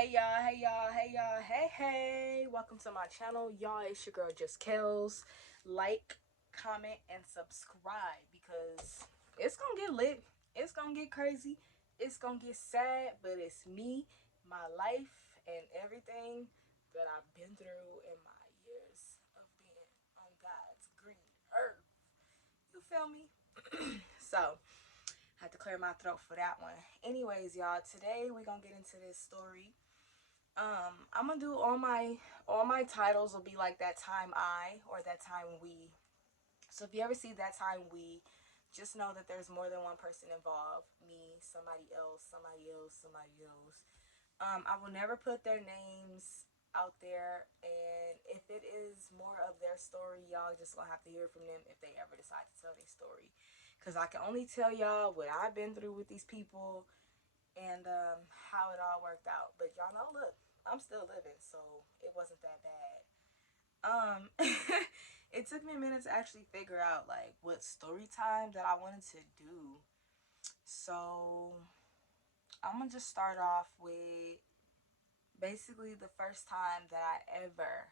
Hey, welcome to my channel, y'all. It's your girl Just Kells. Like, comment, and subscribe because it's gonna get lit, it's gonna get crazy, it's gonna get sad, but it's me, my life, and everything that I've been through in my years of being on God's green earth. You feel me? So I had to clear my throat for that one. Anyways, y'all, today we're gonna get into this story. I'm gonna do all my titles will be like that time I or that time we. So if you ever see that time we, just know that there's more than one person involved. Me, somebody else, somebody else, somebody else. I will never put their names out there, and if it is more of their story, y'all just gonna have to hear from them if they ever decide to tell their story. Cause I can only tell y'all what I've been through with these people and how it all worked out. But y'all know, look, I'm still living, so it wasn't that bad. It took me a minute to actually figure out like what story time that I wanted to do. So I'm gonna just start off with basically the first time that I ever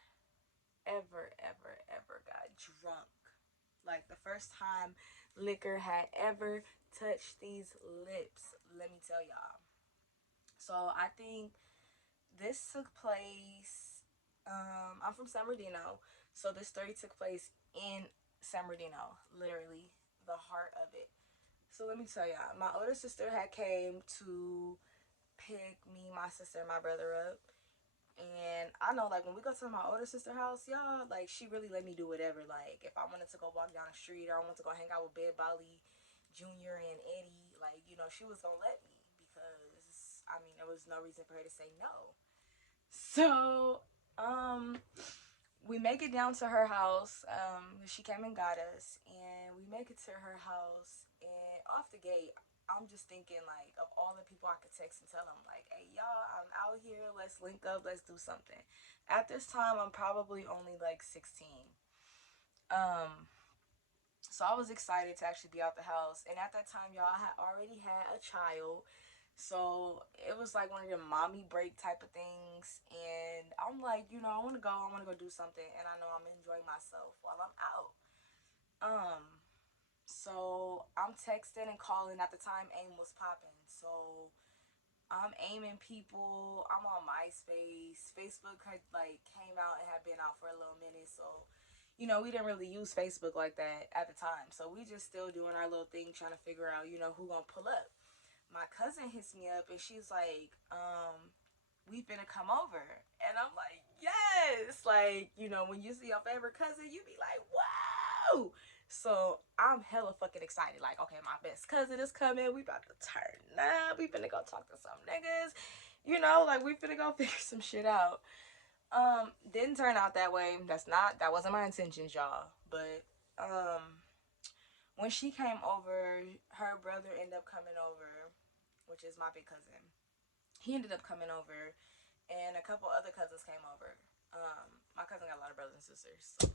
got drunk. Like the first time liquor had ever touched these lips. Let me tell y'all. So I think this took place. I'm from San Bernardino, so this story took place in San Bernardino, literally the heart of it. So let me tell y'all, my older sister had came to pick me, my sister, and my brother up. And I know, like, when we go to my older sister house, y'all, like, she really let me do whatever. Like, if I wanted to go walk down the street or I wanted to go hang out with Bed Bali Jr. and Eddie, like, she was gonna let me because, I mean, there was no reason for her to say no. So, we make it down to her house. She came and got us, and we make it to her house. And off the gate, I'm just thinking like of all the people I could text and tell them like, "Hey, y'all, I'm out here. Let's link up. Let's do something." At this time, I'm probably only like 16. Um, so I was excited to actually be out the house. And at that time, y'all, I had already had a child. So it was like one of the mommy break type of things. And I'm like, I want to go do something. And I know I'm enjoying myself while I'm out. Um, so I'm texting and calling. At the time, AIM was popping. So I'm aiming people. I'm on MySpace. Facebook had like came out and had been out for a little minute. So, we didn't really use Facebook like that at the time. So we just still doing our little thing, trying to figure out, who gonna pull up. My cousin hits me up and she's like, we finna come over. And I'm like, yes. Like, when you see your favorite cousin, you be like, whoa. So I'm hella fucking excited. Like, okay, my best cousin is coming. We about to turn up. We finna go talk to some niggas. Like we finna go figure some shit out. Didn't turn out that way. That wasn't my intentions, y'all. But when she came over, her brother ended up coming over, which is my big cousin. He ended up coming over, and a couple other cousins came over. My cousin got a lot of brothers and sisters, so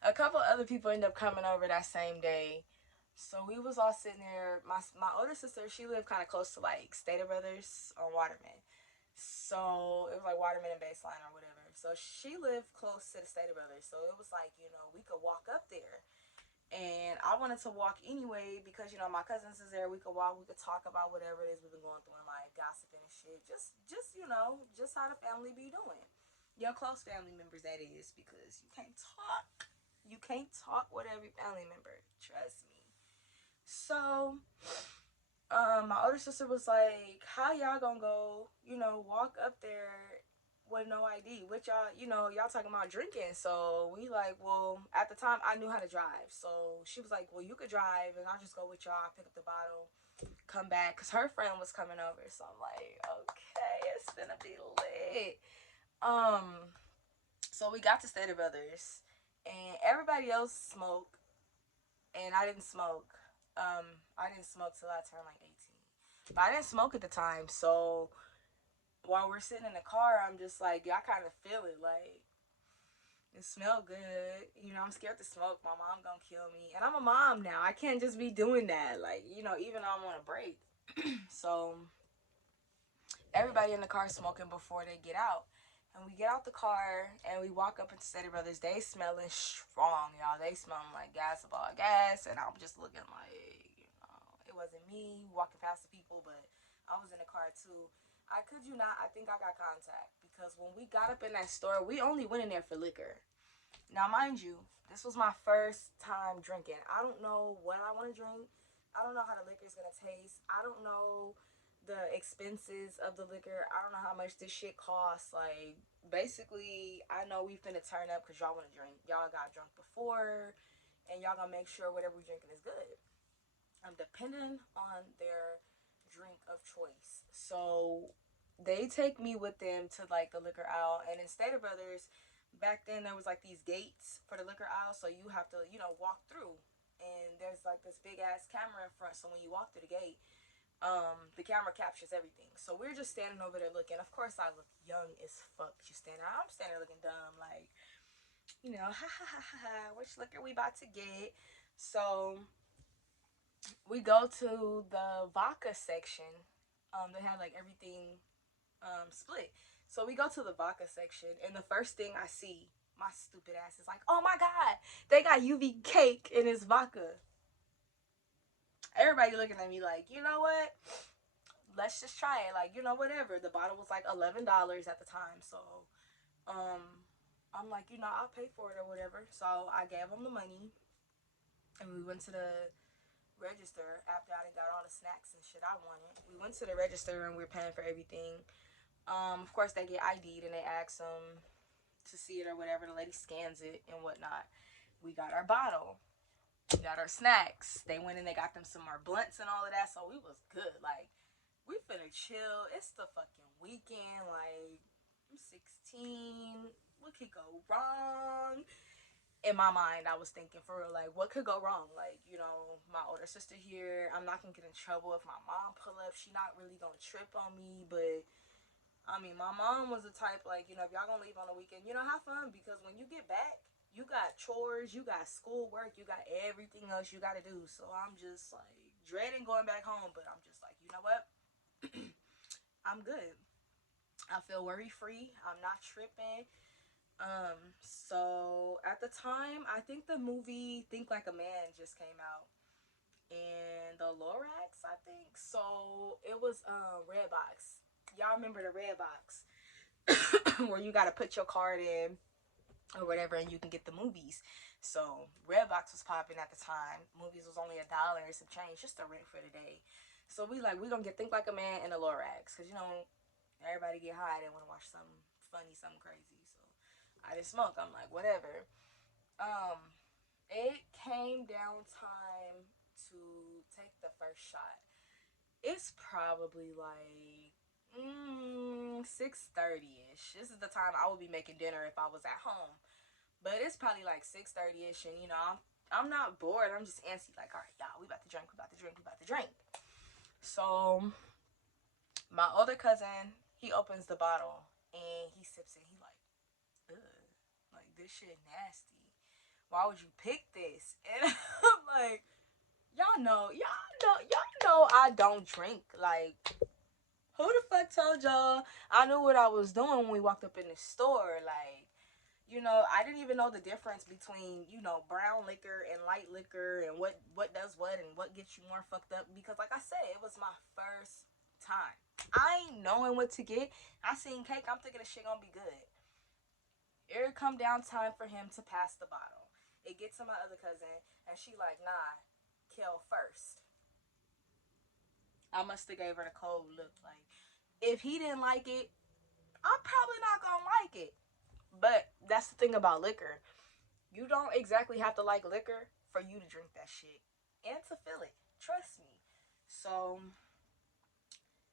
a couple other people ended up coming over that same day. So we was all sitting there. My older sister, she lived kind of close to like Stater Brothers on Waterman. So it was like Waterman and Baseline or whatever. So she lived close to the Stater Brothers. So it was like, we could walk up there. And I wanted to walk anyway because, my cousins is there. We could walk, we could talk about whatever it is we've been going through and like gossiping and shit. Just how the family be doing. Your close family members, that is, because you can't talk. You can't talk with every family member. Trust me. So, my older sister was like, how y'all gonna go, walk up there with no ID? Which y'all talking about drinking. So we like, well, at the time I knew how to drive. So she was like, well, you could drive and I'll just go with y'all, pick up the bottle, come back. Cause her friend was coming over. So I'm like, okay, it's gonna be lit. So we got to Stater Brothers and everybody else smoked and I didn't smoke. I didn't smoke till I turned like 18. But I didn't smoke at the time, so while we're sitting in the car, I'm just like, y'all kind of feel it, like it smell good. I'm scared to smoke. My mom gonna kill me, and I'm a mom now. I can't just be doing that, like even though I'm on a break. So everybody in the car smoking before they get out. And we get out the car and we walk up into Steady Brothers. They smelling strong, y'all. They smelling like gas about gas. And I'm just looking like, it wasn't me walking past the people, but I was in the car too. I could you not, I think I got contact. Because when we got up in that store, we only went in there for liquor. Now, mind you, this was my first time drinking. I don't know what I want to drink. I don't know how the liquor is going to taste. I don't know the expenses of the liquor. I don't know how much this shit costs. Like, basically, I know we finna turn up because y'all want to drink. Y'all got drunk before, and y'all gonna make sure whatever we drinking is good. I'm depending on their drink of choice. So they take me with them to like the liquor aisle, and in Stater Brothers, back then there was like these gates for the liquor aisle, so you have to walk through, and there's like this big ass camera in front. So when you walk through the gate, the camera captures everything. So we're just standing over there looking. Of course, I look young as fuck. You standing, I'm standing there looking dumb, like ha ha ha ha. Which liquor we about to get? So we go to the vodka section. They have like everything split. So we go to the vodka section, and the first thing I see, my stupid ass is like, "Oh my god, they got UV cake in this vodka." Everybody looking at me like, you know what? Let's just try it. Like, whatever. The bottle was like $11 at the time, so I'm like, I'll pay for it or whatever. So I gave them the money, and we went to the register after I got all the snacks and shit I wanted. We went to the register and we were paying for everything. Of course, they get ID'd and they ask them to see it or whatever. The lady scans it and whatnot. We got our bottle. We got our snacks. They went and they got them some more blunts and all of that. So we was good. Like, we finna chill. It's the fucking weekend. Like, I'm 16. What could go wrong? In my mind, I was thinking for real, like, what could go wrong? Like, my older sister here, I'm not gonna get in trouble if my mom pull up. She not really gonna trip on me, but I mean, my mom was the type, like, if y'all gonna leave on the weekend, have fun, because when you get back, you got chores, you got schoolwork, you got everything else you gotta do. So I'm just like dreading going back home, but I'm just like, you know what? I'm good. I feel worry free. I'm not tripping. So at the time, I think the movie Think Like a Man just came out. And the Lorax, I think. So it was Redbox. Y'all remember the Redbox where you gotta put your card in or whatever and you can get the movies. So Redbox was popping at the time. Movies was only $1 and some change just to rent for the day. So we gonna get Think Like a Man and the Lorax, because everybody get high, they wanna watch something funny, something crazy. So I didn't smoke. I'm like, whatever. Um, it came down time to take the first shot. It's probably like 6:30ish. This is the time I would be making dinner if I was at home. But it's probably like 6:30ish, and I'm not bored. I'm just antsy. Like, all right, y'all, we about to drink. We about to drink. We about to drink. So my older cousin, he opens the bottle and he sips it. He like, ugh, like this shit nasty. Why would you pick this? And I'm like, y'all know I don't drink. Like, who the fuck told y'all I knew what I was doing when we walked up in the store? Like, I didn't even know the difference between, brown liquor and light liquor, and what does what and what gets you more fucked up, because like I said, it was my first time. I ain't knowing what to get. I seen cake, I'm thinking the shit gonna be good. It come down time for him to pass the bottle. It gets to my other cousin, and she like, nah, Kel first. I must have gave her the cold look. Like, if he didn't like it, I'm probably not gonna like it. But that's the thing about liquor. You don't exactly have to like liquor for you to drink that shit and to feel it. Trust me. So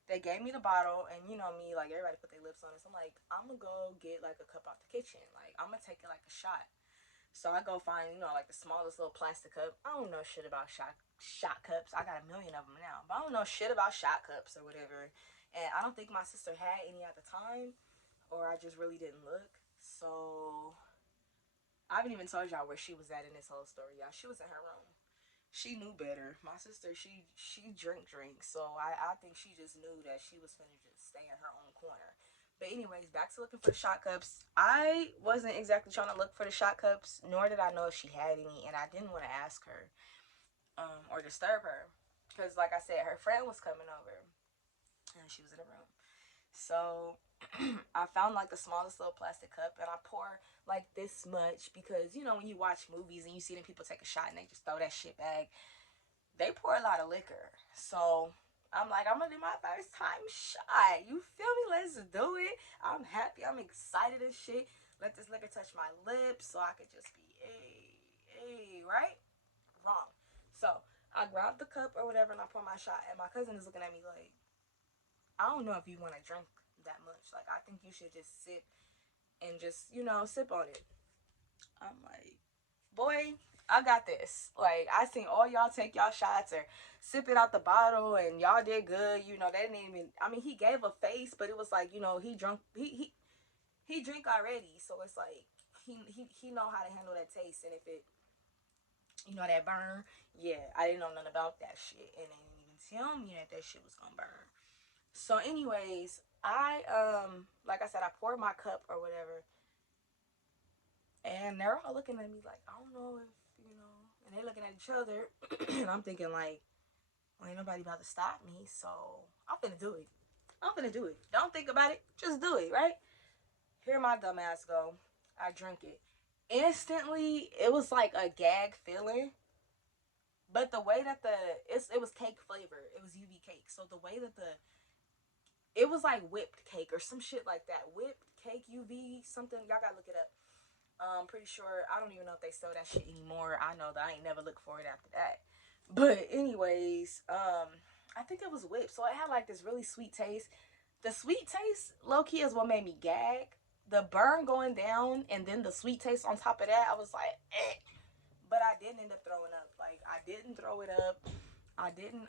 they gave me the bottle, and me, like, everybody put their lips on it. So I'm like, I'm gonna go get like a cup out the kitchen. Like, I'm gonna take it like a shot. So I go find, like the smallest little plastic cup. I don't know shit about shot cups. I got a million of them now, but I don't know shit about shot cups or whatever. And I don't think my sister had any at the time, or I just really didn't look. So I haven't even told y'all where she was at in this whole story, y'all. She was in her room. She knew better. My sister, she drinks, so I think she just knew that she was finna just stay in her own corner. But anyways, back to looking for the shot cups. I wasn't exactly trying to look for the shot cups, nor did I know if she had any, and I didn't want to ask her or disturb her, because like I said, her friend was coming over, and she was in the room. So I found like the smallest little plastic cup, and I pour like this much because you know when you watch movies and you see them people take a shot and they just throw that shit back, they pour a lot of liquor. So I'm like, I'm gonna do my first time shot. You feel me? Let's do it. I'm happy. I'm excited as shit. Let this liquor touch my lips so I could just be, right? Wrong. So I grab the cup or whatever and I pour my shot, and my cousin is looking at me like, I don't know if you want to drink that much. Like, I think you should just sip and just, sip on it. I'm like, boy, I got this. Like, I seen all y'all take y'all shots or sip it out the bottle, and y'all did good. They didn't even. I mean, he gave a face, but it was like, he drunk. He drink already, so it's like he know how to handle that taste, and if it, that burn. Yeah, I didn't know nothing about that shit, and they didn't even tell me that shit was gonna burn. So, anyways, I like I said, I poured my cup or whatever, and they're all looking at me like, I don't know if and they looking at each other, and I'm thinking like, well, ain't nobody about to stop me, so I'm finna do it. I'm finna do it. Don't think about it, just do it, right? Here my dumb ass go. I drink it. Instantly, it was like a gag feeling. But the way that it was cake flavor. It was UV cake. So the way that it was like whipped cake or some shit like that. Whipped cake UV something. Y'all gotta look it up. Pretty sure, I don't even know if they sell that shit anymore. I know that I ain't never looked for it after that. But anyways, I think it was whipped, so it had like this really sweet taste. The sweet taste, low key, is what made me gag. The burn going down and then the sweet taste on top of that, I was like, eh. But I didn't end up throwing up. Like, I didn't throw it up. I didn't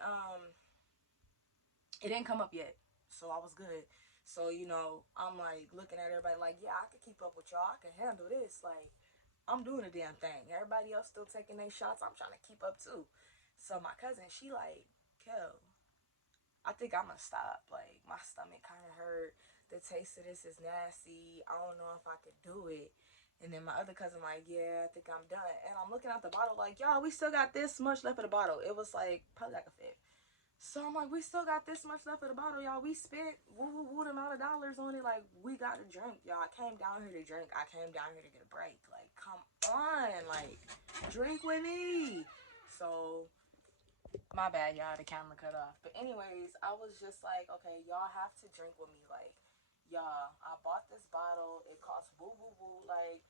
it didn't come up yet, so I was good. So I'm like looking at everybody like, yeah, I can keep up with y'all. I can handle this. Like, I'm doing a damn thing. Everybody else still taking their shots. I'm trying to keep up too. So my cousin, she like, Kel, I think I'm gonna stop. Like, my stomach kind of hurt. The taste of this is nasty. I don't know if I could do it. And then my other cousin like, yeah, I think I'm done. And I'm looking at the bottle like, y'all, we still got this much left of the bottle. It was like probably like a fifth. So I'm like, we still got this much left of the bottle, y'all. We spent woo amount of dollars on it. Like, we got to drink, y'all. I came down here to drink. I came down here to get a break. Like, come on. Like, drink with me. So, my bad, y'all. The camera cut off. But anyways, I was just like, okay, y'all have to drink with me. Like, y'all, I bought this bottle. It costs woo. Like,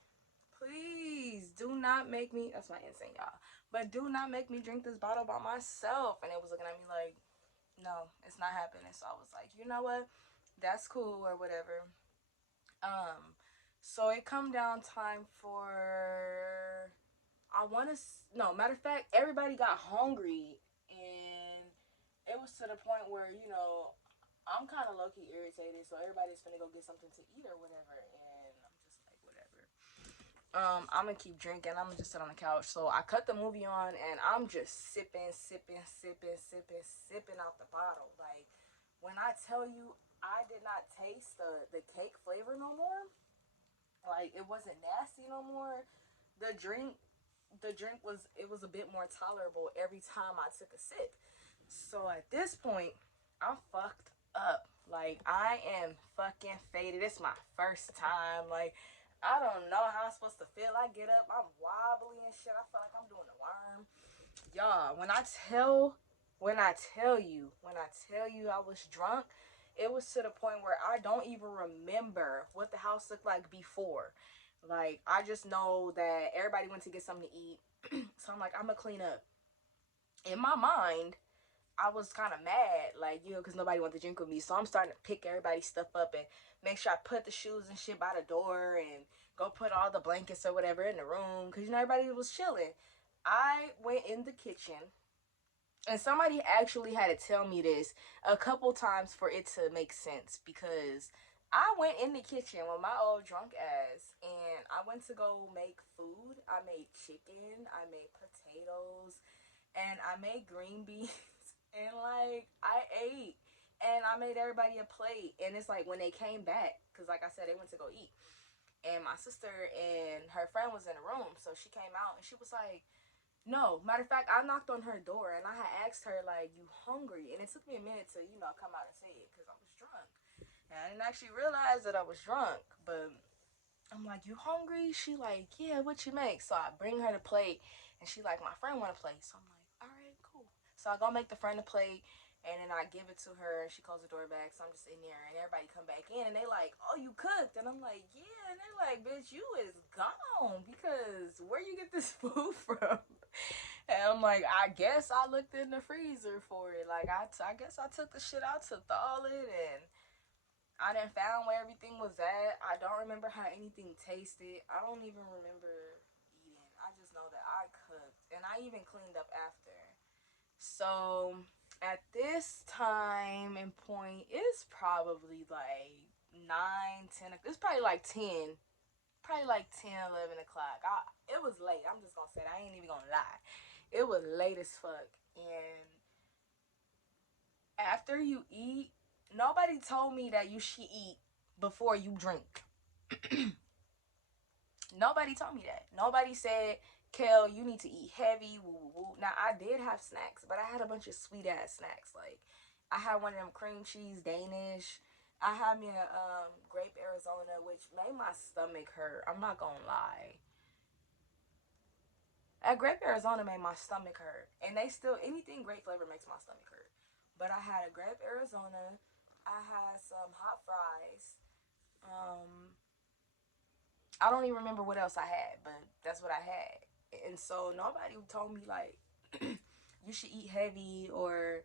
please do not make me. That's my insane, y'all. But do not make me drink this bottle by myself. And it was looking at me like, no, it's not happening. So I was like, you know what? That's cool or whatever. So it come down time for no, matter of fact, everybody got hungry, and it was to the point where, I'm kind of low key irritated, so everybody's gonna go get something to eat or whatever, and I'm just like, whatever. I'm gonna keep drinking. I'm gonna just sit on the couch. So I cut the movie on, and I'm just sipping out the bottle. Like, when I tell you, I did not taste the cake flavor no more. Like, it wasn't nasty no more. The drink, it was a bit more tolerable every time I took a sip. So at this point, I'm fucked up. Like, I am fucking faded. It's my first time. Like, I don't know how I'm supposed to feel. I get up, I'm wobbly and shit. I feel like I'm doing a worm. Y'all, when I tell you I was drunk, it was to the point where I don't even remember what the house looked like before. Like, I just know that everybody went to get something to eat. So I'm like, I'm gonna clean up. In my mind, I was kind of mad, like, because nobody wanted to drink with me. So I'm starting to pick everybody's stuff up and make sure I put the shoes and shit by the door and go put all the blankets or whatever in the room because, everybody was chilling. I went in the kitchen, and somebody actually had to tell me this a couple times for it to make sense, because I went in the kitchen with my old drunk ass and I went to go make food. I made chicken, I made potatoes, and I made green beans and like I ate and I made everybody a plate. And it's like when they came back, because like I said, they went to go eat. And my sister and her friend was in the room, so she came out and she was like, no, matter of fact, I knocked on her door and I had asked her, like, you hungry? And it took me a minute to, come out and say it because I was drunk. And I didn't actually realize that I was drunk, but I'm like, you hungry? She like, yeah, what you make? So I bring her the plate and she like, my friend want a plate. So I'm like, all right, cool. So I go make the friend a plate and then I give it to her and she closed the door back. So I'm just in there and everybody come back in and they like, oh, you cooked? And I'm like, yeah. And they're like, bitch, you is gone because where you get this food from? And I'm like, I guess I looked in the freezer for it. Like, I guess I took the shit out to thaw it and I done found where everything was at. I don't remember how anything tasted. I don't even remember eating. I just know that I cooked and I even cleaned up after. So at this time and point, it's probably like 9, 10. It's probably like 10. Probably like 10, 11 o'clock. It was late. I'm just gonna say that. I ain't even gonna lie. It was late as fuck. And after you eat, nobody told me that you should eat before you drink. Nobody told me that. Nobody said, Kel, you need to eat heavy. Woo, woo, woo. Now, I did have snacks, but I had a bunch of sweet ass snacks. Like, I had one of them cream cheese Danish. I had me a grape Arizona, which made my stomach hurt. I'm not gonna lie. A grape Arizona made my stomach hurt. And they still, anything grape flavor makes my stomach hurt. But I had a grape Arizona. I had some hot fries. Um, I don't even remember what else I had, but that's what I had. And so nobody told me like you should eat heavy or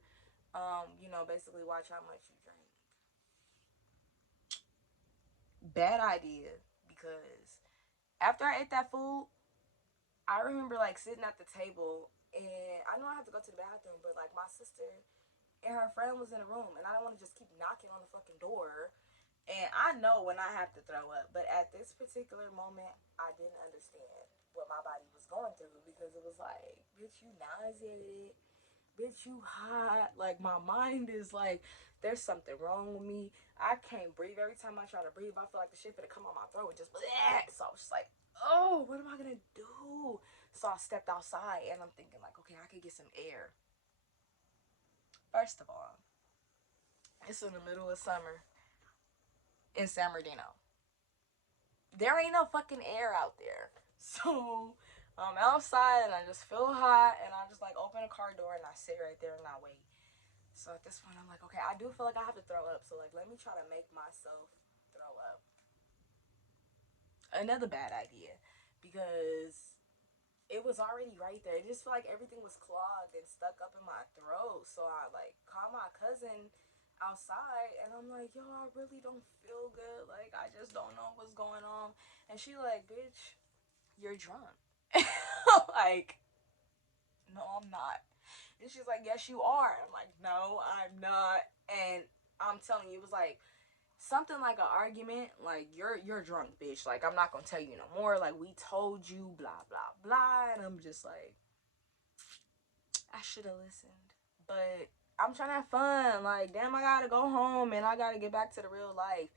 basically watch how much you drink. Bad idea because after I ate that food, I remember like sitting at the table and I know I had to go to the bathroom, but like my sister and her friend was in the room and I don't want to just keep knocking on the fucking door. And I know when I have to throw up, but at this particular moment, I didn't understand what my body was going through because it was like, bitch, you nauseated, bitch, you hot. Like, my mind is like, there's something wrong with me. I can't breathe. Every time I try to breathe, I feel like the shit finna come on my throat and just, bleh. So I was just like, oh, what am I gonna do? So I stepped outside and I'm thinking, like, okay, I could get some air. First of all, it's in the middle of summer in San Bernardino. There ain't no fucking air out there. So I'm outside and I just feel hot and I just like open a car door and I sit right there and I wait. So at this point I'm like, okay, I do feel like I have to throw up. So like let me try to make myself throw up. Another bad idea because it was already right there. It just felt like everything was clogged and stuck up in my throat. So I like called my cousin outside and I'm like, yo, I really don't feel good. Like I just don't know what's going on. And she like, bitch, you're drunk. Like, no, I'm not. And she's like, yes, you are. I'm like, no, I'm not. And I'm telling you, it was like something like an argument. Like, you're drunk, bitch. Like, I'm not gonna tell you no more. Like, we told you, blah blah blah. And I'm just like, I should have listened, but I'm trying to have fun. Like, damn, I gotta go home and I gotta get back to the real life.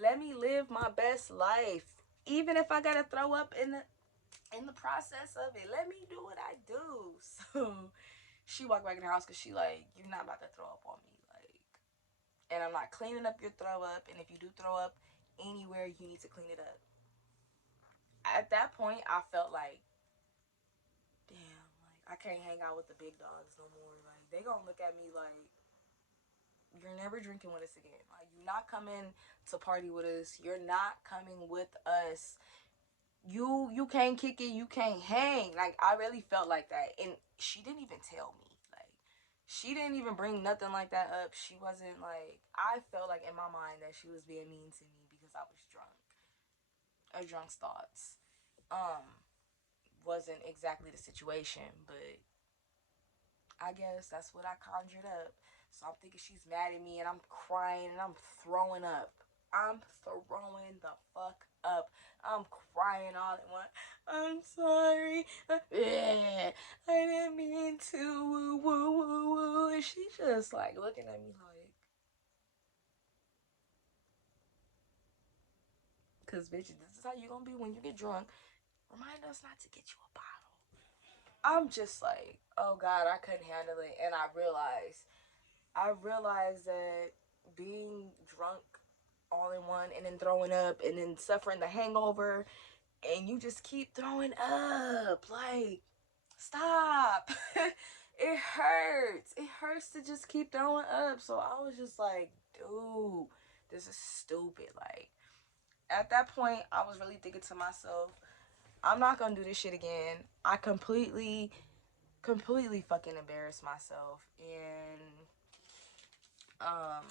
Let me live my best life, even if I gotta throw up in the process of it. Let me do what I do. So she walked back in her house because she like, you're not about to throw up on me. Like, and I'm not cleaning up your throw up. And if you do throw up anywhere, you need to clean it up. At that point, I felt like, damn, like I can't hang out with the big dogs no more. Like they gonna look at me like, you're never drinking with us again. Like you're not coming to party with us. You're not coming with us. You can't kick it, you can't hang. Like I really felt like that. And she didn't even tell me. Like she didn't even bring nothing like that up. She wasn't like, I felt like in my mind that she was being mean to me because I was drunk. Or drunk's thoughts. Wasn't exactly the situation, but I guess that's what I conjured up. So I'm thinking she's mad at me and I'm crying and I'm throwing up. I'm throwing the fuck up. I'm crying all at once. I'm sorry. I didn't mean to. Woo, woo, woo, woo. And she just like looking at me like, cause bitch, this is how you gonna be when you get drunk. Remind us not to get you a bottle. I'm just like, oh God, I couldn't handle it. And I realized that being drunk all in one and then throwing up and then suffering the hangover and you just keep throwing up. Like, stop. It hurts. It hurts to just keep throwing up. So I was just like, dude, this is stupid. Like, at that point, I was really thinking to myself, I'm not gonna do this shit again. I completely fucking embarrassed myself. And um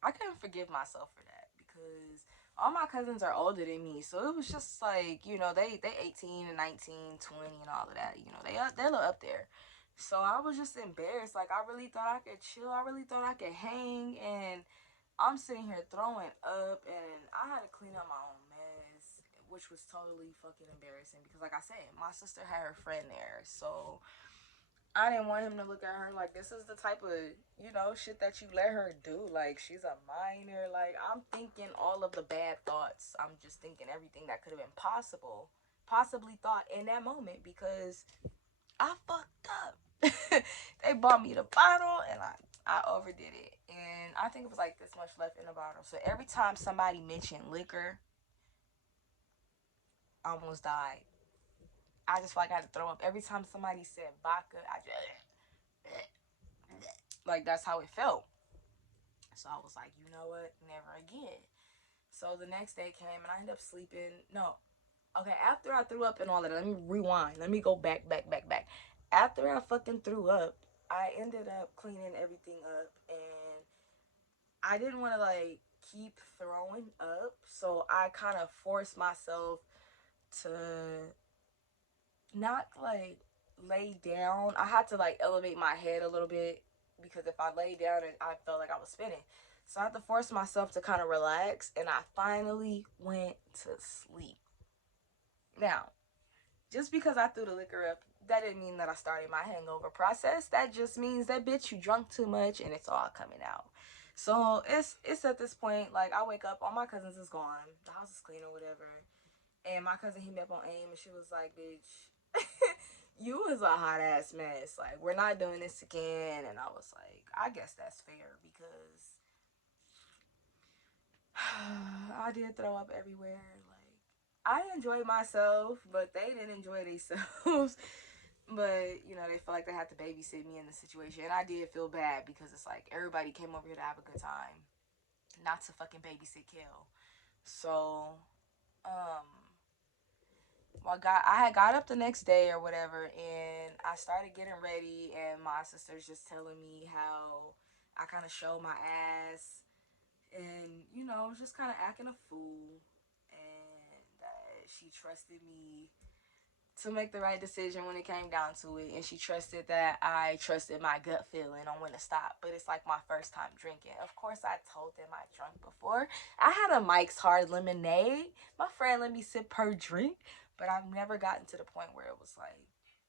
I couldn't forgive myself for that because all my cousins are older than me. So it was just like, they 18 and 19, 20 and all of that. They're up there. So I was just embarrassed. Like, I really thought I could chill. I really thought I could hang. And I'm sitting here throwing up. And I had to clean up my own mess, which was totally fucking embarrassing. Because, like I said, my sister had her friend there. So I didn't want him to look at her like this is the type of, shit that you let her do. Like, she's a minor. Like, I'm thinking all of the bad thoughts. I'm just thinking everything that could have been possibly thought in that moment because I fucked up. They bought me the bottle and I overdid it. And I think it was like this much left in the bottle. So every time somebody mentioned liquor, I almost died. I just feel like I had to throw up. Every time somebody said vodka, I just like that's how it felt. So I was like, you know what? Never again. So the next day came and I ended up sleeping. No, okay. After I threw up and all that, let me rewind. Let me go back. After I fucking threw up, I ended up cleaning everything up and I didn't want to like keep throwing up. So I kind of forced myself to not like lay down. I had to like elevate my head a little bit because if I lay down and I felt like I was spinning. So I had to force myself to kind of relax and I finally went to sleep. Now, just because I threw the liquor up, that didn't mean that I started my hangover process. That just means that bitch you drunk too much and it's all coming out. So it's at this point like I wake up, all my cousins is gone, the house is clean or whatever, and my cousin hit me up on AIM and she was like, bitch, you was a hot ass mess. Like, we're not doing this again. And I was like, I guess that's fair because I did throw up everywhere. Like, I enjoyed myself, but they didn't enjoy themselves. But, they felt like they had to babysit me in the situation. And I did feel bad because it's like everybody came over here to have a good time, not to fucking babysit Kill. So, um, I had got up the next day or whatever, and I started getting ready, and my sister's just telling me how I kind of showed my ass, and just kind of acting a fool, and she trusted me to make the right decision when it came down to it, and she trusted that I trusted my gut feeling on when to stop. But it's like my first time drinking. Of course, I told them I drunk before. I had a Mike's Hard Lemonade. My friend let me sip per drink, but I've never gotten to the point where it was like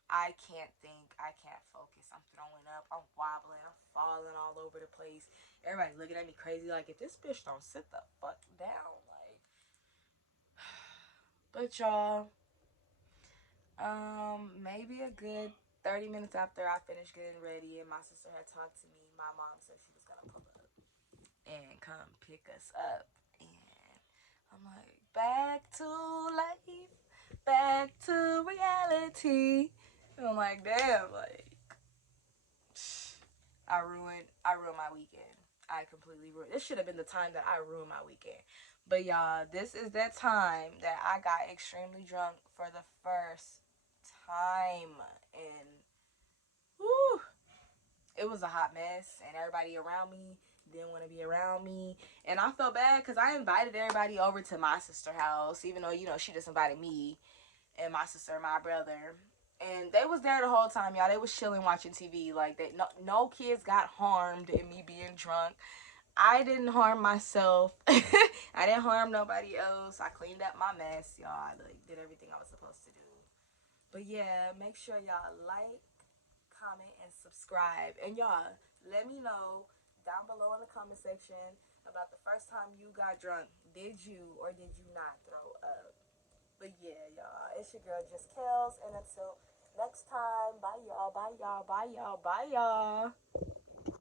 I can't think, I can't focus, I'm throwing up, I'm wobbling, I'm falling all over the place. Everybody looking at me crazy like, if this bitch don't sit the fuck down, like. But y'all, maybe a good 30 minutes after I finished getting ready and my sister had talked to me, my mom said she was gonna pull up and come pick us up. And I'm like, back to life, back to reality. And I'm like, damn, like, I ruined my weekend. I completely ruined. This should have been the time that I ruined my weekend. But y'all, this is that time that I got extremely drunk for the first time, and whew, it was a hot mess, and everybody around me didn't want to be around me, and I felt bad because I invited everybody over to my sister's house, even though she just invited me and my sister and my brother. And they was there the whole time, y'all. They was chilling, watching TV. Like, no kids got harmed in me being drunk. I didn't harm myself. I didn't harm nobody else. I cleaned up my mess, y'all. I like did everything I was supposed to do. But yeah, make sure y'all like, comment, and subscribe. And y'all, let me know down below in the comment section about the first time you got drunk. Did you or did you not throw up? But yeah, y'all, it's your girl Just Kels, and until next time, bye y'all, bye y'all, bye y'all, bye y'all.